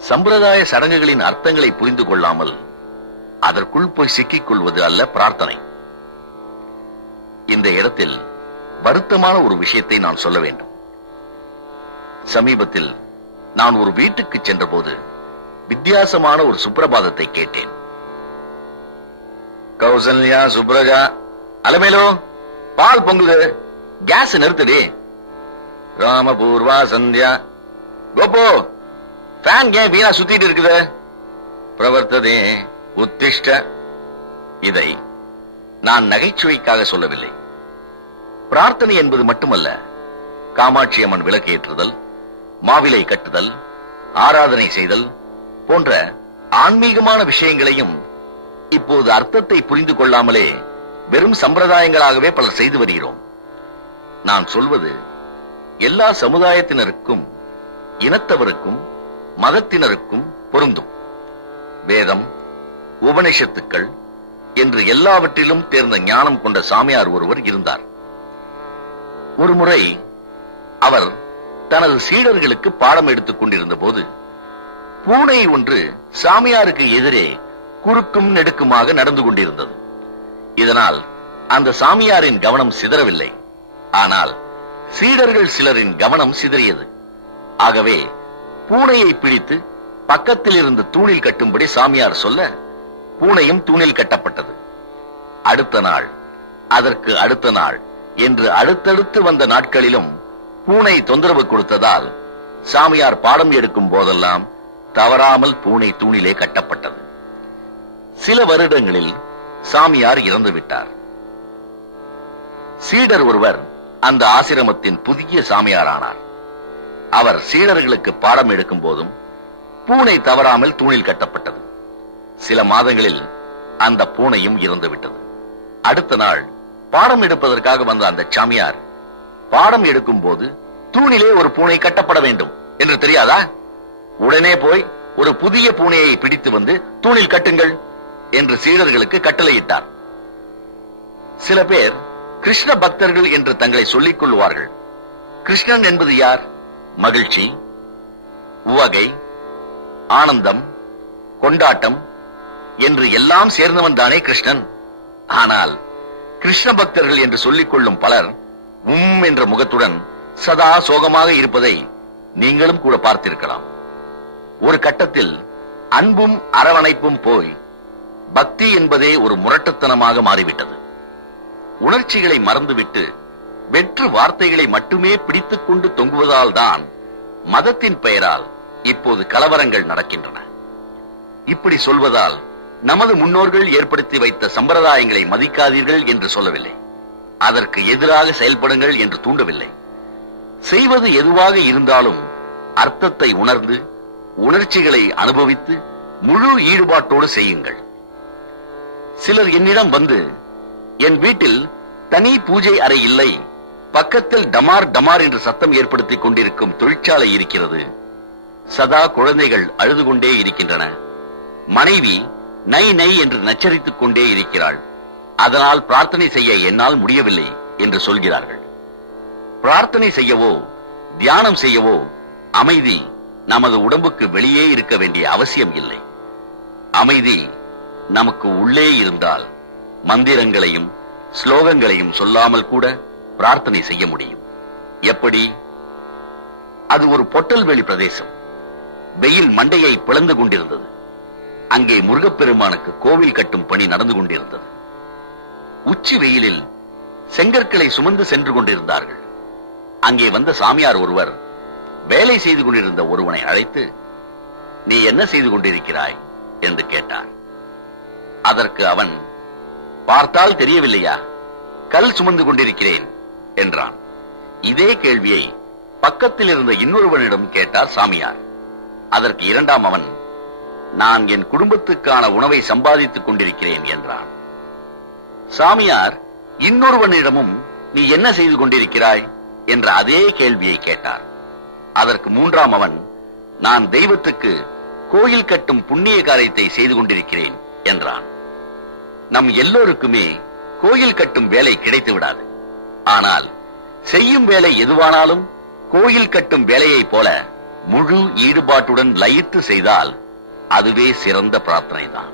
சம்பிரதாய சடங்குகளின் அர்த்தங்களை புரிந்து கொள்ளாமல் அதற்குள் போய் சிக்கிக் கொள்வது அல்ல பிரார்த்தனை. இந்த இடத்தில் வருத்தமான ஒரு விஷயத்தை நான் சொல்ல வேண்டும். சமீபத்தில் நான் ஒரு வீட்டுக்கு சென்றபோது வித்தியாசமான ஒரு சுப்பிரபாதத்தை கேட்டேன். கௌசல்யா சுப்ரஜா, அலமேலோ பால் பொங்குது, கேஸ் நிறுத்துடி. ராமபூர்வா சந்தியா, கோபோ ஃபேன் ஏன் வீணா சுத்திட்டு இருக்குது, பிரவர்த்ததே உத்திஷ்ட. இதை நான் நகைச்சுவைக்காக சொல்லவில்லை. பிரார்த்தனை என்பது மட்டுமல்ல, காமாட்சி அம்மன் விளக்கேற்றுதல், மாவிலை கட்டுதல், ஆராதனை செய்தல் போன்ற ஆன்மீகமான விஷயங்களையும் இப்போது அர்த்தத்தை புரிந்து கொள்ளாமலே வெறும் சம்பிரதாயங்களாகவே பலர் செய்து வருகிறோம். நான் சொல்வது எல்லா சமுதாயத்தினருக்கும், இனத்தவருக்கும், மதத்தினருக்கும் பொருந்தும். வேதம், உபனிஷத்துக்கள் என்று எல்லாவற்றிலும் தேர்ந்த ஞானம் கொண்ட சாமியார் ஒருவர் இருந்தார். ஒருமுறை அவர் தனது சீடர்களுக்கு பாடம் எடுத்துக் கொண்டிருந்த போது பூனை ஒன்று சாமியாருக்கு எதிரே குறுக்கும் நெடுக்குமாக நடந்து கொண்டிருந்தது. இதனால் அந்த சாமியாரின் கவனம் சிதறவில்லை, ஆனால் சீடர்கள் சிலரின் கவனம் சிதறியது. ஆகவே பூனையை பிடித்து பக்கத்தில் இருந்த தூணில் கட்டும்படி சாமியார் சொல்ல பூனையும் தூணில் கட்டப்பட்டது. அடுத்த நாள், அதற்கு அடுத்த நாள் என்று அடுத்தடுத்து வந்த நாட்களிலும் பூனை தொந்தரவு கொடுத்ததால் சாமியார் பாடம் எடுக்கும் போதெல்லாம் தவறாமல் பூனை தூணிலே கட்டப்பட்டது. சில வருடங்களில் சாமியார் இறந்து விட்டார். சீடர் ஒருவர் அந்த ஆசிரமத்தின் புதிய சாமியாரானார். அவர் சீடர்களுக்கு பாடம் எடுக்கும் போதும் பூனை தவறாமல் தூணில் கட்டப்பட்டது. சில மாதங்களில் அந்த பூனையும் இறந்து விட்டது. அடுத்த நாள் பாடம் எடுப்பதற்காக வந்த அந்த சாமியார், பாடம் எடுக்கும் போது தூணிலே ஒரு பூனை கட்டப்பட வேண்டும் என்று தெரியாதா? உடனே போய் ஒரு புதிய பூனையை பிடித்து வந்து தூணில் கட்டுங்கள் என்று சீடர்களுக்கு கட்டளையிட்டார். சில பேர் கிருஷ்ண பக்தர்கள் என்று தங்களை சொல்லிக் கொள்வார்கள். கிருஷ்ணன் என்பது யார்? மகிழ்ச்சி, உவகை, ஆனந்தம், கொண்டாட்டம் என்று எல்லாம் சேர்ந்தவன் தானே கிருஷ்ணன். ஆனால் கிருஷ்ண பக்தர்கள் என்று சொல்லிக் கொள்ளும் பலர் என்ற முகத்துடன் சதா சோகமாக இருப்பதை நீங்களும் கூட பார்த்திருக்கலாம். ஒரு கட்டத்தில் அன்பும் அரவணைப்பும் போய் பக்தி என்பதே ஒரு முரட்டுத்தனமாக மாறிவிட்டது. உணர்ச்சிகளை மறந்துவிட்டு வெற்று வார்த்தைகளை மட்டுமே பிடித்துக் கொண்டு தொங்குவதால் தான் மதத்தின் பெயரால் இப்போது கலவரங்கள் நடக்கின்றன. இப்படி சொல்வதால் நமது முன்னோர்கள் ஏற்படுத்தி வைத்த சம்பிரதாயங்களை மதிக்காதீர்கள் என்று சொல்லவில்லை, அதற்கு எதிராக செயல்படுங்கள் என்று தூண்டவில்லை. செய்வது எதுவாக இருந்தாலும் அர்த்தத்தை உணர்ந்து உணர்ச்சிகளை அனுபவித்து முழு ஈடுபாட்டோடு செய்யுங்கள். சிலர் என்னிடம் வந்து, என் வீட்டில் தனி பூஜை அறை இல்லை, பக்கத்தில் டமார் டமார் என்று சத்தம் ஏற்படுத்திக் கொண்டிருக்கும் தொழிற்சாலை இருக்கிறது, சதா குழந்தைகள் அழுது கொண்டே இருக்கின்றன, மனைவி நை நை என்று நச்சரித்துக் கொண்டே இருக்கிறாள், அதனால் பிரார்த்தனை செய்ய என்னால் முடியவில்லை என்று சொல்கிறார்கள். பிரார்த்தனை செய்யவோ தியானம் செய்யவோ அமைதி நமது உடம்புக்கு வெளியே இருக்க வேண்டிய அவசியம் இல்லை. அமைதி நமக்கு உள்ளே இருந்தால் மந்திரங்களையும் ஸ்லோகங்களையும் சொல்லாமல் கூட பிரார்த்தனை செய்ய முடியும். எப்படி? அது ஒரு பொட்டல்வெளி பிரதேசம். வெயில் மண்டையை பிளந்து கொண்டிருந்தது. அங்கே முருகப்பெருமானுக்கு கோவில் கட்டும் பணி நடந்து கொண்டிருந்தது. உச்சி வெயிலில் செங்கற்களை சுமந்து சென்று கொண்டிருந்தார்கள். அங்கே வந்த சாமியார் ஒருவர் வேலை செய்து கொண்டிருந்த ஒருவனை அழைத்து, நீ என்ன செய்து கொண்டிருக்கிறாய் என்று கேட்டான். அதற்கு அவன், பார்த்தால் தெரியவில்லையா, கல் சுமந்து கொண்டிருக்கிறேன் என்றான். இதே கேள்வியை பக்கத்தில் இருந்த இன்னொருவனிடம் கேட்டார் சாமியார். அதற்கு இரண்டாம் அவன், நான் என் குடும்பத்துக்கான உணவை சம்பாதித்துக் கொண்டிருக்கிறேன் என்றான். சாமியார் இன்னொருவனிடமும் நீ என்ன செய்து கொண்டிருக்கிறாய் என்ற அதே கேள்வியை கேட்டார். அதற்கு மூன்றாம் அவன், நான் தெய்வத்துக்கு கோயில் கட்டும் புண்ணிய காரியத்தை செய்து கொண்டிருக்கிறேன் என்றான். நம் எல்லோருக்குமே கோயில் கட்டும் வேலை கிடைத்து விடாது. ஆனால் செய்யும் வேலை எதுவானாலும் கோயில் கட்டும் வேலையை போல முழு ஈடுபாட்டுடன் லயித்து செய்தால் அதுவே சிறந்த பிரார்த்தனைதான்.